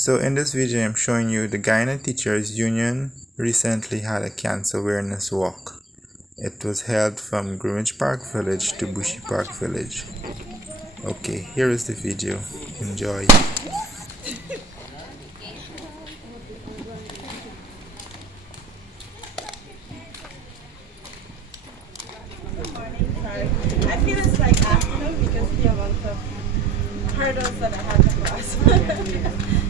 So in this video I'm showing you the Guyana Teachers Union recently had a cancer awareness walk. It was held from Greenwich Park Village to Bushy Park Village. Okay, here is the video. Enjoy. Good morning, sorry. I feel it's like afternoon because the amount of hurdles that I had to cross.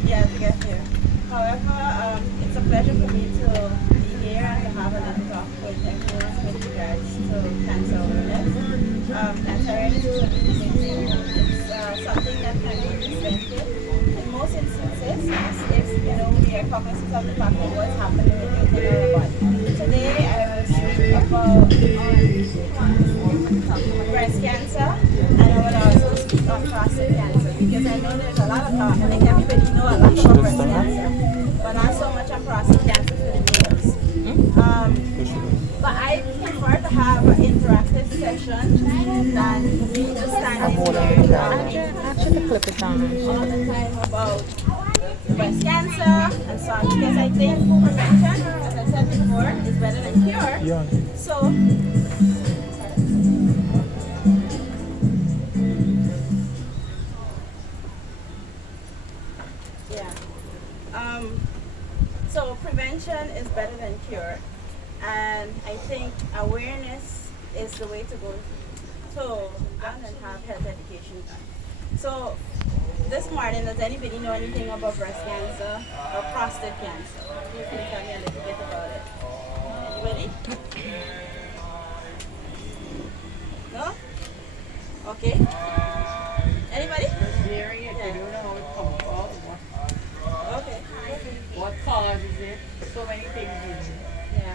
Yeah, to get here. However, it's a pleasure for me to be here and to have a little talk with everyone with regards to cancer awareness. Cancer awareness is a really big thing. It's something that can be prevented in most instances if we are cognizant of the fact of what's happening within our body. Today I will speak about breast cancer, and I will also speak on prostate cancer because I know there's a lot of talk. I think everybody know a lot about breast cancer, but not so much on prostate cancer for the males. But I prefer to have an interactive session than me just standing here Actually, clip it down. all the time about breast cancer and so on because I think prevention, as I said before, is better than cure. Yeah. So yeah. So prevention is better than cure, and I think awareness is the way to go to run and have health education done. So this morning, does anybody know anything about breast cancer or prostate cancer? You can tell me a little bit about it. Anybody? No? Okay. Anybody? Area, they don't know how it comes about, Okay. what causes it, so many things in it. Yeah.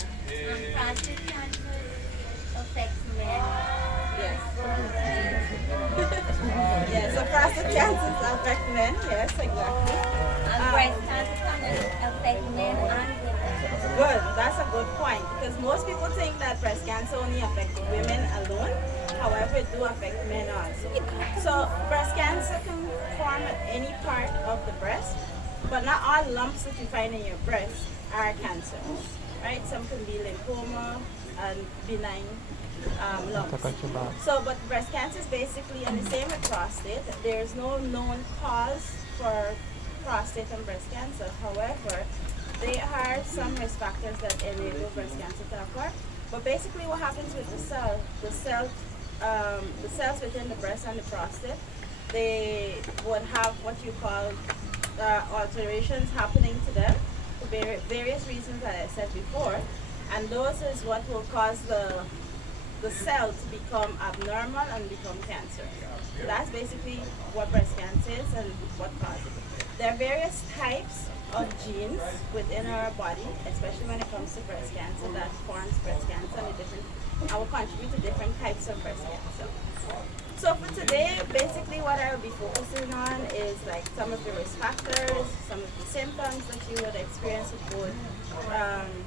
Prostate cancer affects men. Yes. Yes, so prostate cancer affect men. Yes, exactly. And breast cancer can affect men and women. Good. That's a good point because most people think that breast cancer only affects women alone. However, it do affect men also. So breast cancer can form at any part of the breast, but not all lumps that you find in your breast are cancerous. Right? Some can be lymphoma and benign lumps. So, but breast cancer is basically, and the same with prostate. There's no known cause for prostate and breast cancer. However, there are some risk factors that enable breast cancer to occur. But basically, what happens with the cells within the breast and the prostate, they would have what you call alterations happening to them for various reasons that I said before, and those is what will cause the cell to become abnormal and become cancerous. So that's basically what breast cancer is and what causes it. There are various types of genes within our body, especially when it comes to breast cancer, that forms breast cancer and will contribute to different types of breast cancer. So for today, basically what I will be focusing on is like some of the risk factors, some of the symptoms that you would experience with both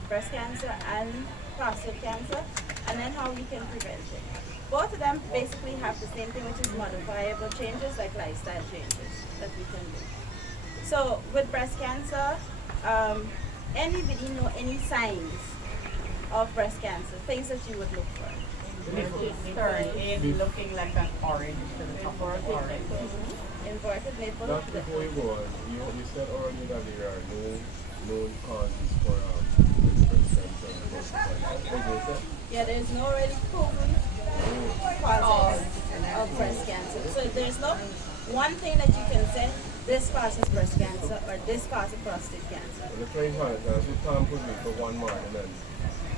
breast cancer and prostate cancer, and then how we can prevent it. Both of them basically have the same thing, which is modifiable changes like lifestyle changes that we can do. So with breast cancer, anybody know any signs of breast cancer, things that you would look for? It's looking like an orange to the top of the orange. Inverted nipple. Not before you go on, you said already that there are no known causes for breast cancer. Yeah, there's no really proven causes of breast cancer. So there's no one thing that you can say, this causes breast cancer or this causes prostate cancer. The trying hard, you can't put me for one more and then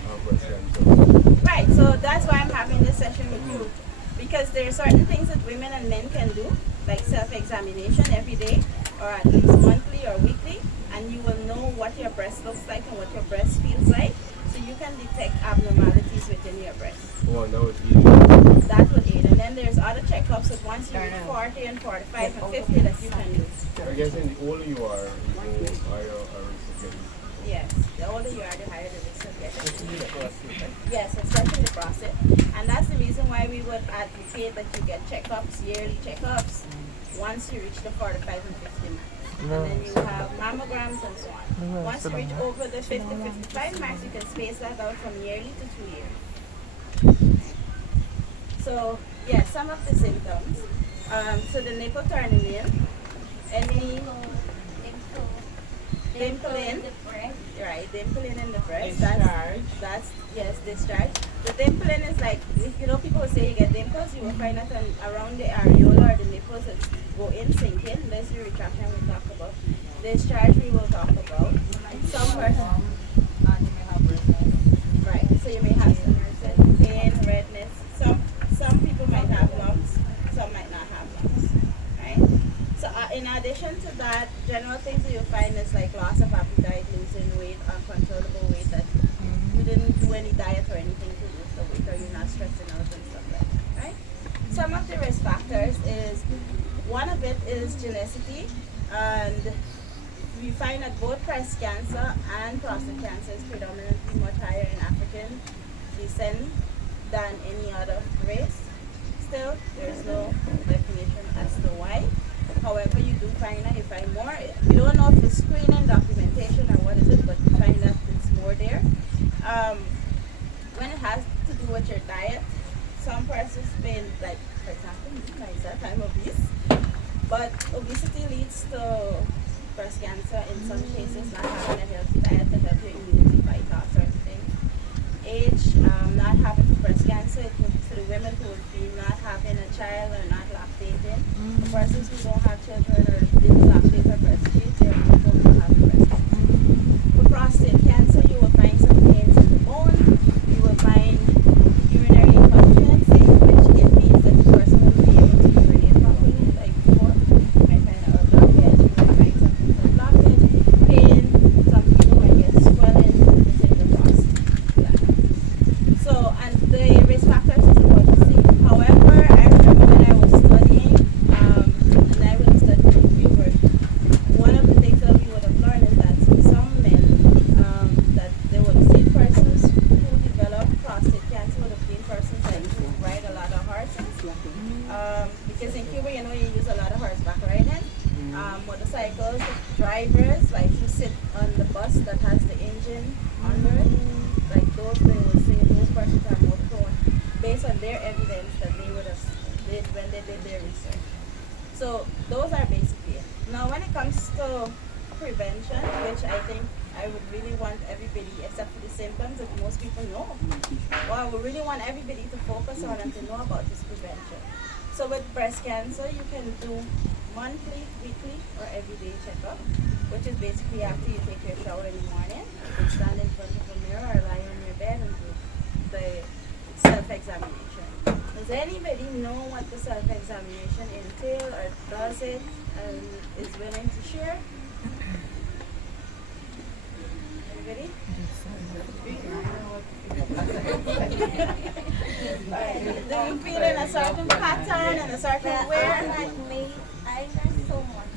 have breast cancer. Right, so that's why I'm having this session with you. Because there are certain things that women and men can do, like self-examination every day, or at least monthly or weekly, and you will know what your breast looks like and what your breast feels like, so you can detect abnormalities within your breast. Oh, and that would be That will aid. And then there's other checkups that once you reach 40 and 45 and 50 that you can do. I guess in the older you are, the more higher a risk of getting. Yes, the older you are, the higher the risk of getting. Yes, especially the prostate. And that's the reason why we would advocate that you get checkups, yearly checkups, once you reach the 45 and 50 mark. and then you have mammograms and so on. Once you reach over the 50-55 marks, you can space that out from yearly to 2 years. So, yeah, some of the symptoms. So the nipple turning in, any dimpling, right, dimpling in the breast. Discharge. That's yes, discharge. The dimpling is like, if you know people say you get dimples, you will find that around the areola or the nipples that go in, sink in. There's your retraction we talk about. Discharge we will talk about. Some person, right, so you may have some pain, redness. Some people might have lumps, some might not have lumps, right? So in addition to that, general things that you'll find is like loss of appetite, losing weight, uncontrollable weight that you didn't do any diet or anything to lose the weight, or you're not stressing out and stuff like that, right? Some of the risk factors is, one of it is geneticity, and we find that both breast cancer and prostate cancer is predominantly much higher in African descent than any other race. Still, there's no definition as to why. However, you do find that you find more. We don't know if it's screening, documentation, or what is it, but you find that it's more there. When it has to do with your diet, some persons been like, for example, myself, I'm obese, but obesity leads to breast cancer in some cases, not having a healthy diet to help your immunity fight off certain things. Age, not having breast cancer, it would, for the women who would be not having a child or not lactating. The persons who don't have children or didn't lactate or breastfeed, they're more prone to have breast cancer. For prostate cancer, you will find some pains in the bone. You will find urinary incontinence, which it means that the person will be able to urinate properly like before. You might find a blockage, you might find some people blockage, pain, some people might get swelling within the prostate. So, and the risk factors is about the same. However, I remember when I was studying, and I would study fever, one of the things that we would have learned is that some men, that they would have seen persons who developed prostate cancer would have been persons that used to ride a lot of horses. Because in Cuba, you know, you use a lot of horseback riding. Motorcycles, drivers, like who sit on the bus that has the engine under it, like those, they would say those persons are more prone based on their evidence that they would have did when they did their research. So those are basically it. Now when it comes to prevention, which I think I would really want everybody, except for the symptoms that most people know, well, I would really want everybody to focus on and to know about this prevention. So with breast cancer, you can do monthly, weekly, or everyday checkup, which is basically after you take your shower in the morning, you can stand in front of a mirror or lie on your bed and do the self-examination. Does anybody know what the self-examination entails, or does it and is willing to share? Anybody? Do you feel in a certain pattern and a certain way? Like me, I learned so much.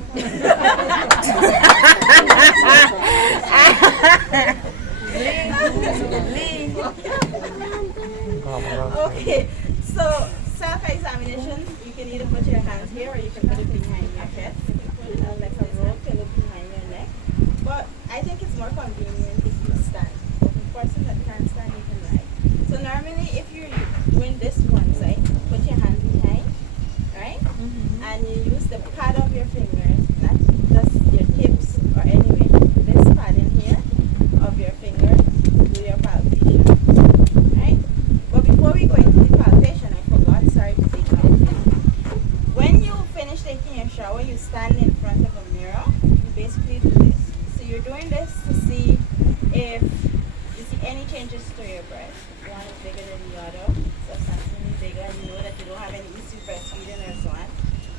Okay, so self-examination, you can either put your hands here or you can put it behind your chest, like a rope, can look behind your neck. But I think it's more convenient if you stand. But the person that can't stand, you can lie. So normally, if you're doing this one side, put your hand behind, right? And you use the pad of your fingers, not just your tips or anyway, this pad in here of your finger, do your palpation, right? But before we go into the palpation, I forgot, sorry to take out. When you finish taking your shower, you stand in front of a mirror. You basically do this. So you're doing this to see if you see any changes to your breast. If one is bigger than the other, substantially bigger, and you know that you don't have any issue breastfeeding or so on.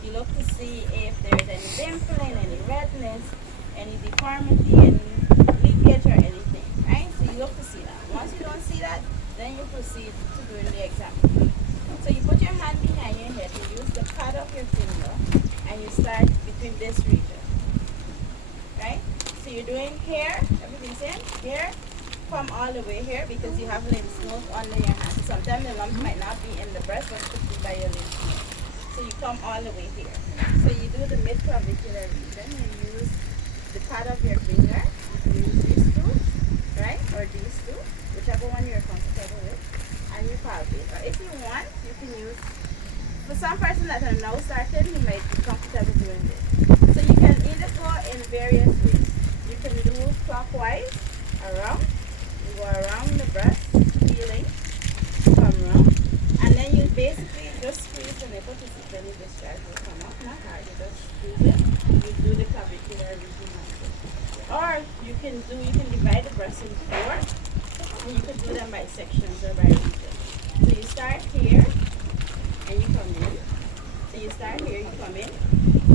You look to see if there's any dimpling, any redness, any deformity, any leakage or anything, right? So you look to see that. Once you don't see that, then you proceed to doing the examination. So you put your hand behind your head, you use the pad of your finger, and you start between this region, right? So you're doing here, everything's in, here, come all the way here because you have lymph nodes under your hand. Sometimes the lump might not be in the breast, but it could be by your lymph node. So you come all the way here. So you do the mid-clavicular region. You use the pad of your finger. You use these two, right? Or these two, whichever one you're comfortable with. And you palpate. Or if you want, you can use, for some person that are now started, you might be comfortable doing this. So you can either go in various ways. You can do clockwise, around. You go around the breast, feeling, come around. And then you basically just squeeze the nipple to see if any discharge will come up. Not hard, you just squeeze it. You do the clavicular region also. Or you can divide the breast in four. And you can do them by sections or by region. So you start here and you come in. So you start here, you come in.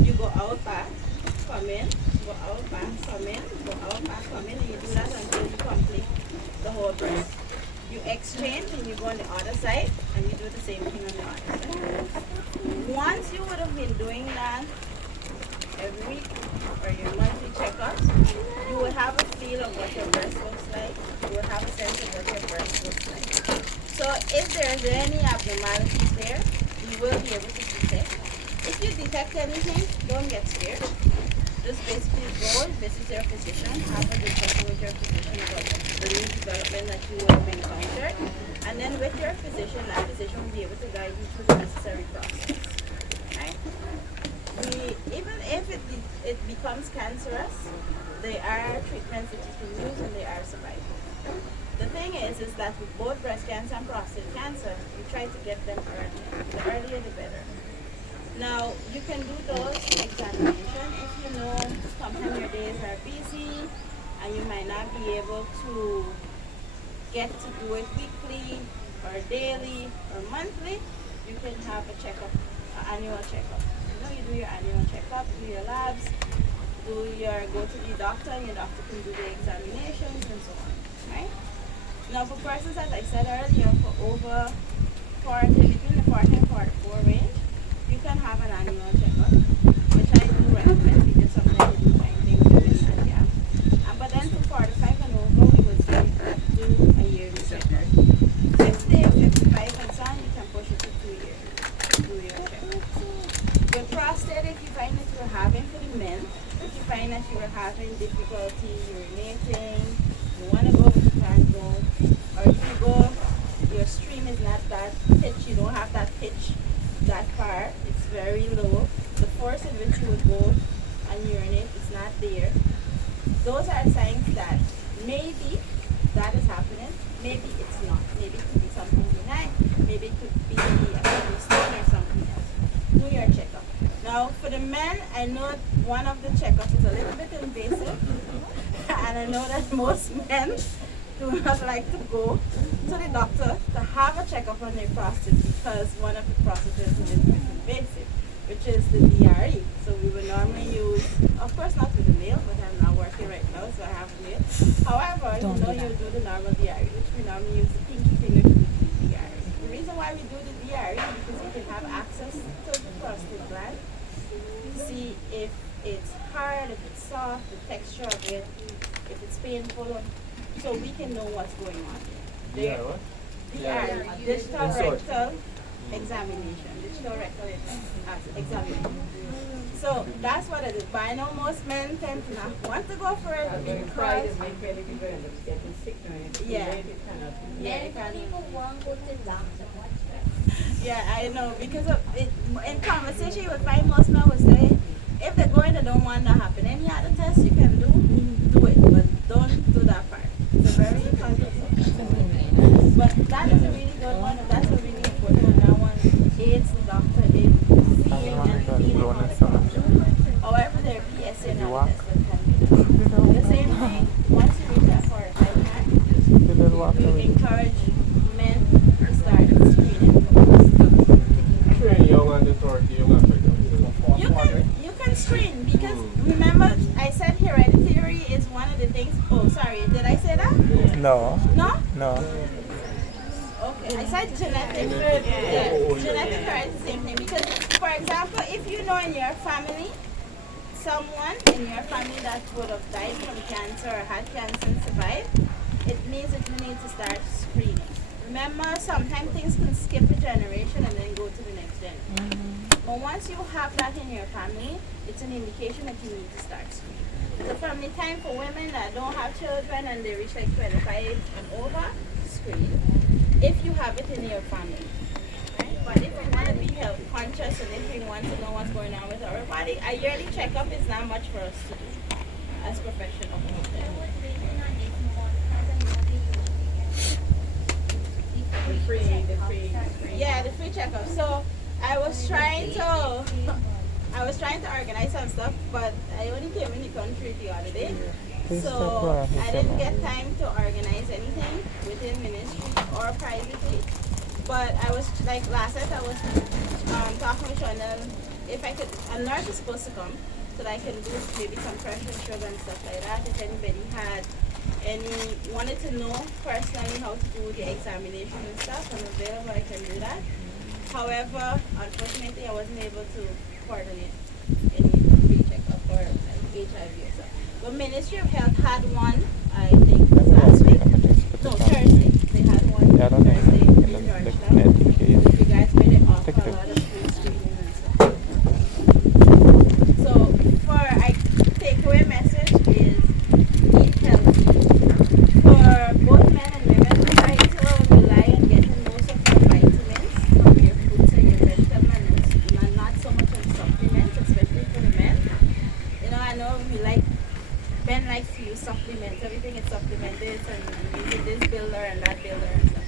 You go out back, come in, go out back, come in, go out back, come in, and you do that until you complete the whole breast. You exchange and you go on the other side and you do the same thing on the other side. Once you would have been doing that every week or your monthly checkups, you will have a feel of what your breast looks like. You will have a sense of what your breast looks like. So if there's any abnormalities there, you will be able to detect. If you detect anything, don't get scared. Just basically go visit your physician, have a discussion with your physician about the new development that you will have encountered. And then with your physician, that physician will be able to guide you through the necessary process. Right? Even if it becomes cancerous, there are treatments that you can use and they are survivable. The thing is that with both breast cancer and prostate cancer, you try to get them early. The earlier the better. Now, you can do those examinations if you know sometimes your days are busy and you might not be able to get to do it weekly or daily or monthly. You can have a checkup, an annual checkup. You do your annual checkup, do your labs, go to the doctor, and your doctor can do the examinations and so on, right? Now, for persons, as I said earlier, for over 40, between the 40 and 44 range, you can have an annual checkup, which I do recommend because sometimes you do find things within that gap. But then for 45 and over, we would say do a yearly checkup. 50, 55 and so on, you can push it to 2 years to do your checkup. With prostate, if you find that you're having, for the men, if you find that you're having difficulty urinating, you want to go but you can't go, or if you go, your stream is not that pitch, you don't have that pitch that far, it's very low, the force in which you would go and urinate is not there. Those are signs that maybe that is happening, maybe it's not. Maybe it could be something benign, maybe it could be a kidney stone or something else. Do your checkup. Now for the men, I know one of the checkups is a little bit invasive and I know that most men do not like to go to the doctor to have a checkup on their prostate because one of the prostates is a little bit invasive, which is the DRE. So we would normally use, of course not with the nail, but I'm not working right now, so I have a nail. However, you do the normal DRE, which we normally use the pinky finger to do the DRE. The reason why we do the DRE is because we can have access to the prostate gland to see if it's hard, if it's soft, the texture of it, if it's painful, so we can know what's going on there. Yeah, what? Digital rectal examination. Digital rectal examination. So that's what it is. But I know most men tend to not want to go for it because getting sick yeah, Many people won't go to the doctor. yeah, I know because of it, in conversation you would find most men would say if they're going they don't want that to happen. Any other test you can do it, but don't do that part. It's a very controversial. But that is a really good one, and that's a really important one. That one aids the doctor in seeing and feeling how the condition. However, there are PSA and other tests that can be done. The same thing, once you reach that 45 mark, we encourage men to start screening for prostate. Train young and the 30 young after You can screen because remember I said hereditary is one of the things. Oh, sorry, did I say that? No. No? No. Okay, I said genetic. Yeah, genetic is the same thing because, for example, if you know in your family someone in your family that would have died from cancer or had cancer and survived, it means that you need to start screening. Remember, sometimes things can skip a generation and then go to the next generation. But once you have that in your family, it's an indication that you need to start screening. So family time for women that don't have children and they reach like 25 and over, screen. If you have it in your family. Right? But if we want to be health conscious and if we want to know what's going on with our body, a yearly checkup is not much for us to do as professionals. Yeah, the free checkup. So I was trying to organize some stuff, but I only came in the country the other day. So I didn't get time to organize anything within ministry or privately. But I was like last night I was talking with Chanel if I could, a nurse is supposed to come so that I can do maybe some pressure sugar and stuff like that. If anybody had wanted to know personally how to do the examination and stuff, I'm available, I can do that. However, unfortunately I wasn't able to coordinate any free checkup or HIV or stuff. But Ministry of Health had one, I think last week. No, Thursday. They had one Thursday in Georgetown. You guys made it offer a lot of free screening and stuff. So for I takeaway message is eat healthy. For both men and women, try to rely on getting most of your vitamins from your fruits and your vegetables and not so much on supplements, especially for the men. You know, I know Ben likes to use supplements. Everything is supplemented and using this builder and that builder and stuff.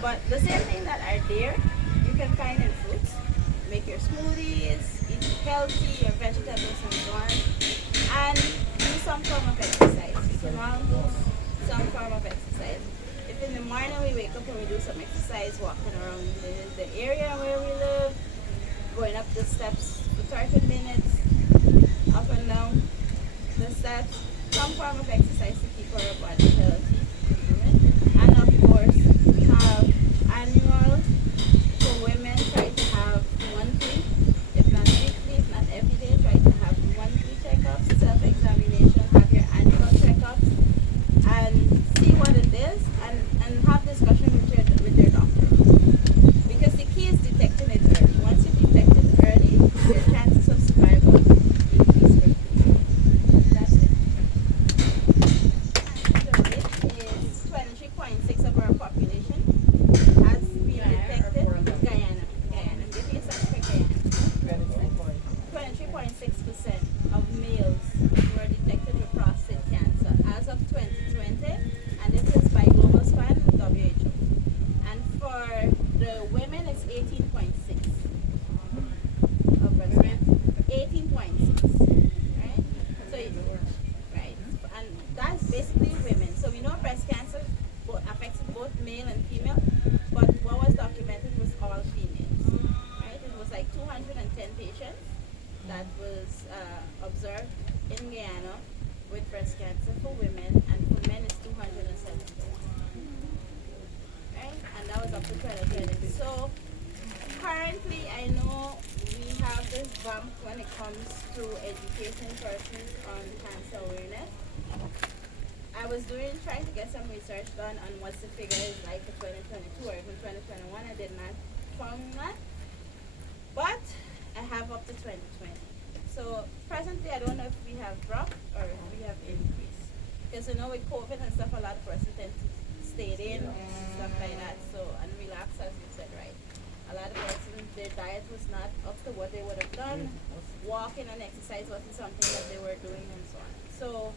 But the same thing that are there, you can find in fruits. Make your smoothies, eat healthy, your vegetables and so on. And do some form of exercise. You can do some form of exercise. If in the morning we wake up and we do some exercise, walking around the area where we live, going up the steps for 30 minutes, up and down the steps, some form of exercise to keep our body healthy. And of course, have annual for women, try to have monthly, if not weekly, if not every day, try to have monthly checkups, self-examination, have your annual checkups, and see what it is, and have discussion with your doctor. Because the key is detecting it early. Once you detect it early, your chances of survival increase greatly. That's it. The rate is 23.6 of our population has been detected. Guyana. I'm giving you something for Guyana. 23.6% of males were detected with prostate cancer as of 2020, and this is by Global Span and WHO. And for the women, it's 18.6 of breast cancer. 18.6, right? So, right, and that's basically women. So we know breast cancer affects both male and female, but what was documented was all females, right? It was like 210 patients that was observed in Guyana with breast cancer for women, and for men it's 271. Right? And that was up to 2020. So currently I know we have this bump when it comes to educating persons on cancer awareness. I was trying to get some research done on what the figure is like for 2022 or even 2021. I did not find that. But I have up to 2020. So presently I don't know if we have dropped or if we have increased. Because you know with COVID and stuff, a lot of persons tend to stay in and stuff like that. So, and relax as you said, right? A lot of persons, their diet was not up to what they would have done. Walking and exercise wasn't something that they were doing and so on. So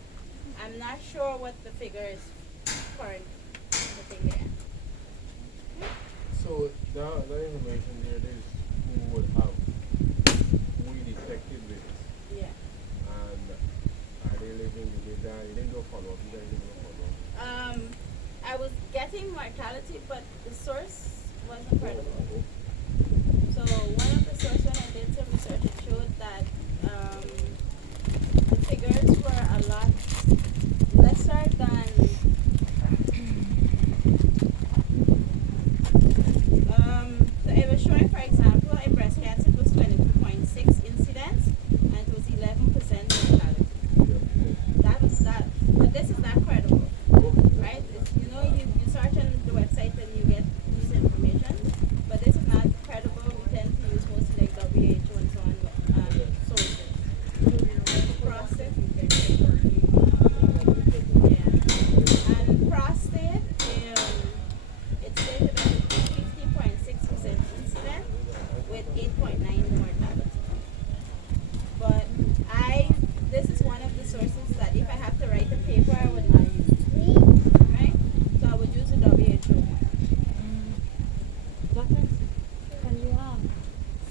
I'm not sure what the figure is currently. The thing there. So the information there is who would have who we detected with this. Yeah. And are they living with that? You didn't go follow up, you guys didn't go follow up. I was getting mortality, but the source wasn't credible. So one of the sources, when I did some research, it showed that the figures were a lot lesser than so it was showing, for example, in breast cancer it was 22.6 incidence and it was 11% mortality. That, but this is not credible, right? You know, you search on the website and you get this information, but this is not credible. We tend to use mostly like WHO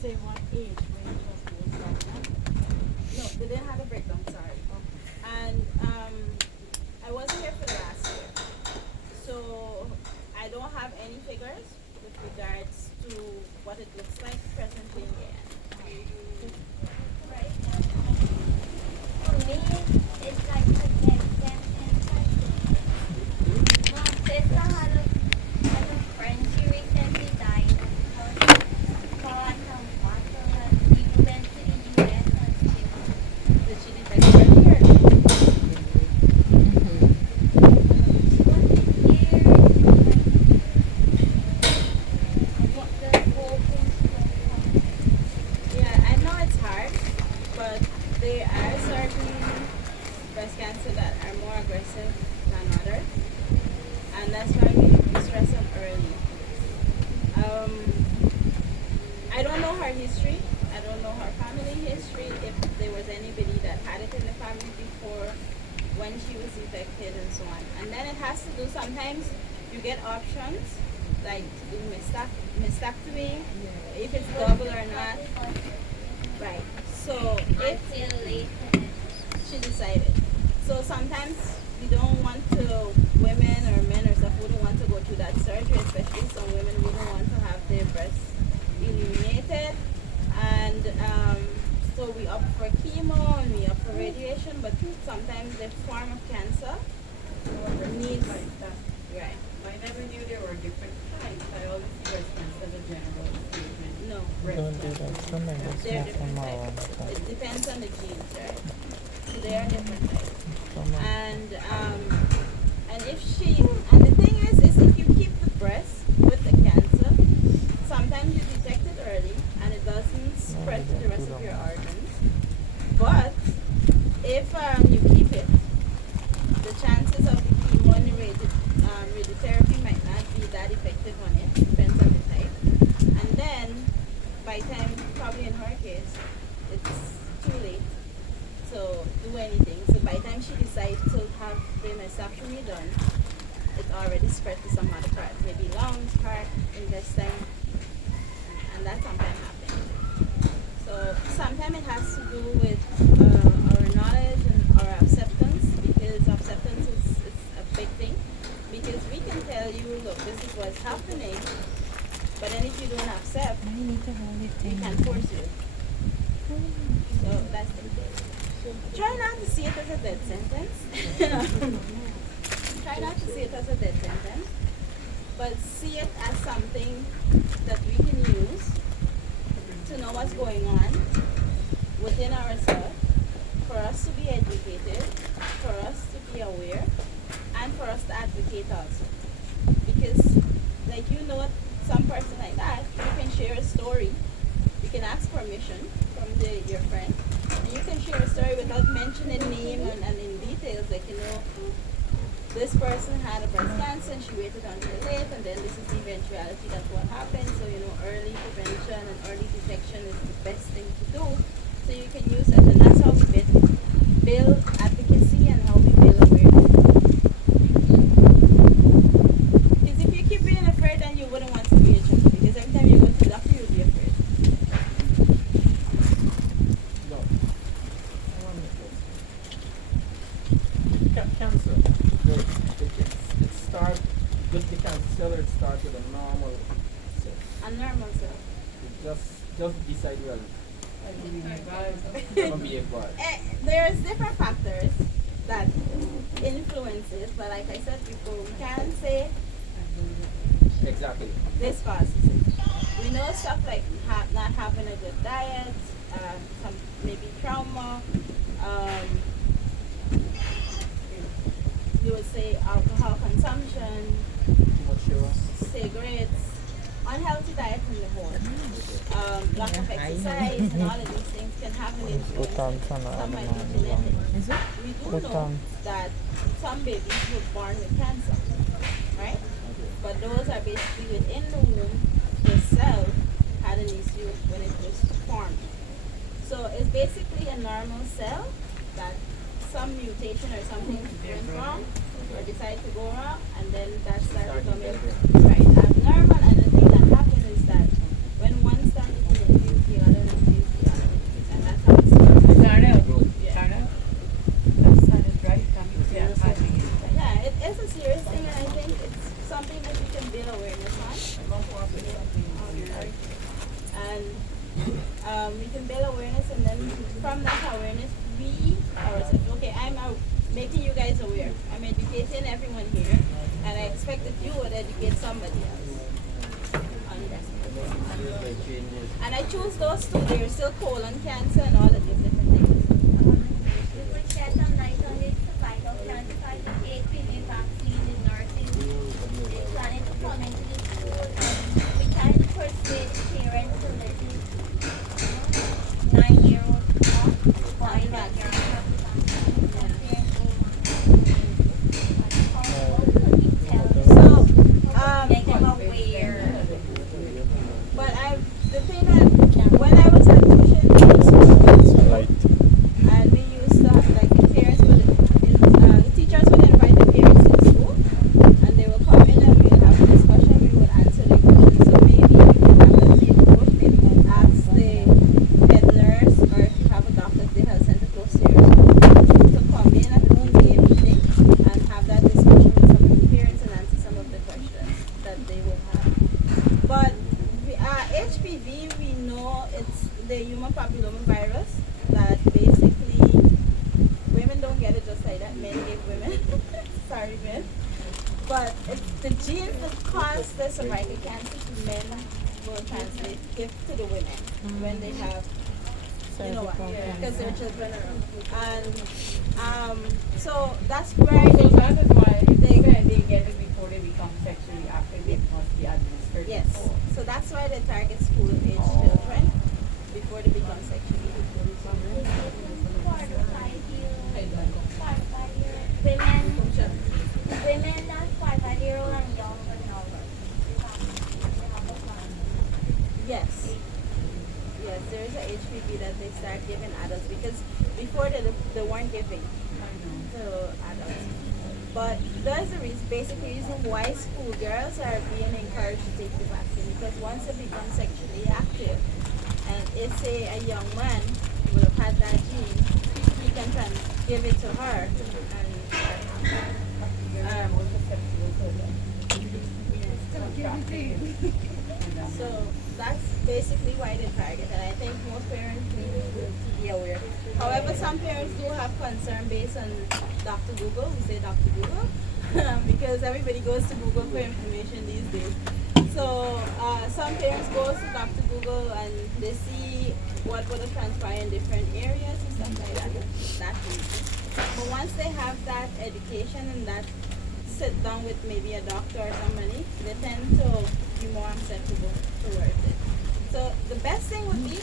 say what age when it was most dominant? No, they didn't have a breakdown, sorry. And I wasn't here for the last year. So I don't have any figures with regards to what it looks like presently in Guyana. For me, it's like a dead sentence. My sister had a friend, she recently died. Her thought and water that we went to the US and she Did she detect it earlier? Yeah, I know it's hard, but there are certain breast cancer that are more aggressive than others, and that's why we stress them early. I don't know her history. I don't know her family history. If there was anybody that had it in the family before, when she was infected, and so on. And then it has to do. Sometimes you get options like to do mastectomy, if it's double or not. Right. So if until later. she decided. So sometimes we don't want to, women or men or stuff wouldn't want to go through that surgery, especially some women wouldn't want to have their breasts eliminated. And so we opt for chemo and we opt for radiation, but sometimes the form of cancer needs, right. I never knew there were different types. I always see breast cancer as a general statement. No, Breast Don't do cancer. that. So many they're smoke different tomorrow. types. It depends on the genes, right? So they are different types. And if she, and the thing is if you keep the breast with the cancer, sometimes you detect it early and it doesn't spread to the rest of your organs. But if you keep it, the chances of the chemo and radiotherapy might not be that effective on it. Depends on the type. And then by time, probably in her case, it's too late to do anything. So by the time she decides to have the mastectomy done, it's already spread to some other parts, maybe lungs, heart, intestine, and that sometimes happens. So sometimes it has to do with our knowledge and our acceptance, because acceptance is a big thing. Because we can tell you, look, this is what's happening, but then if you don't accept, we can force you. So that's the thing. Try not to see it as a dead sentence. Try not to see it as a dead sentence, but see it as something that we can use to know what's going on within ourselves, for us to be educated, for us to be aware, and for us to advocate also. Because, like, some person like that, you can share a story, you can ask permission from your friend, and you can share a story without mentioning name and in details, like, this person had a breast cancer and she waited until late, and then this is the eventuality that's what happened. So, early prevention and early detection is the best thing to do. So you can use it, and that's how we build advocacy and how we build awareness. Because if you keep being afraid, then you wouldn't want to be a child. Because every time you go to the doctor, you'll be afraid. No. Cancer. It starts with the cancer cell, or it starts with a normal cell. A normal cell. Just decide well. Gonna be a boy. There's different factors that influence it, but like I said before, we can't say Exactly. this causes it. We know stuff like not having a good diet, some maybe trauma, you would say alcohol consumption, Too much sugar. cigarettes, unhealthy diet in the whole. Lack of exercise and all of these things can have an influence. Some might be genetic. We do know that some babies were born with cancer, right? But those are basically within the womb, the cell had an issue when it was formed. So it's basically a normal cell that some mutation or something went wrong or decided to go wrong, and then that started becoming abnormal. And the thing that happened is that when one started to increase the we can build awareness, and then from that awareness, we ourselves, okay, making you guys aware. I'm educating everyone here, and I expect that you would educate somebody else on breast cancer. And I choose those two. They're still colon cancer and all of these different things. We would shed some light on the cervical cancer, the HPV vaccine, the nurses, they're planning to come into the school, and we try to persuade parents to let the 9-year-old boy that they're not vaccinated. Some parents don't want to. How could we tell them? So, Make them aware. but the thing that when I was at tuition, Light. and we used to like the parents the teachers would invite the parents in school, and they will come in and we will have a discussion. We would answer their questions. So maybe we can have that same approach. Maybe you can ask the head nurse, or if you have a doctor at the health center close to your school, to come in at the PTA meeting and have that discussion with some of the parents and answer some of the questions that they will have. But HPV, we know it's the human papillomavirus that basically women don't get it just like that. Men give women. Sorry, men. But it's the gene that causes the cervical cancer to men will translate give to the women when they have, you know what, because their children are. And so that's why So that is why they they get it before they become sexually active. It must be administered. yes. before. So that's why they target school age children before they become sexually active. 4 to 5 years. 4 to 5 years. Women that 5-year-old and younger now. They have a plan. Yes. Yes, there is a HPV that they start giving adults because before they weren't giving to adults. But there's a basic reason why schoolgirls are being encouraged to take the vaccine, because once they become sexually active, and if say a young man would have had that gene, he can give it to her, and Women are more susceptible to that. so that's basically why they target, and I think most parents need to be aware. However, some parents do have concern based on Dr. Google. We say Dr. Google because everybody goes to Google for information these days. So some parents go to Dr. Google and they see what would have transpired in different areas and stuff like that. That's easy. But once they have that education and that sit down with maybe a doctor or somebody, they tend to be more acceptable towards it. So the best thing would be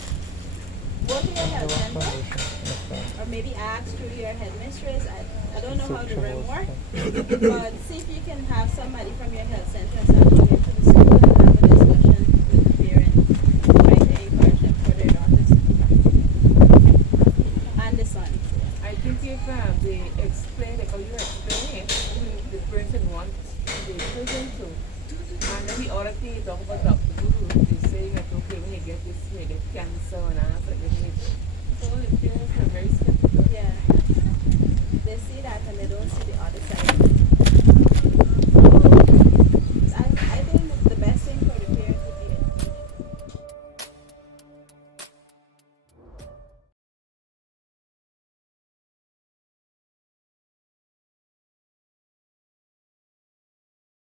go to your health center or maybe ask through your headmistress. I don't know how the REM works, but see if you can have somebody from your health center and start coming to the school and have a discussion with the parents, try to encourage them for their daughters and the sons. I think if they explain, like how you explain it, the person wants the children to. And then the other thing you talk about Dr. Guru, they're saying that okay, when you get this, you get cancer and all that. So the parents are very skeptical. Yeah.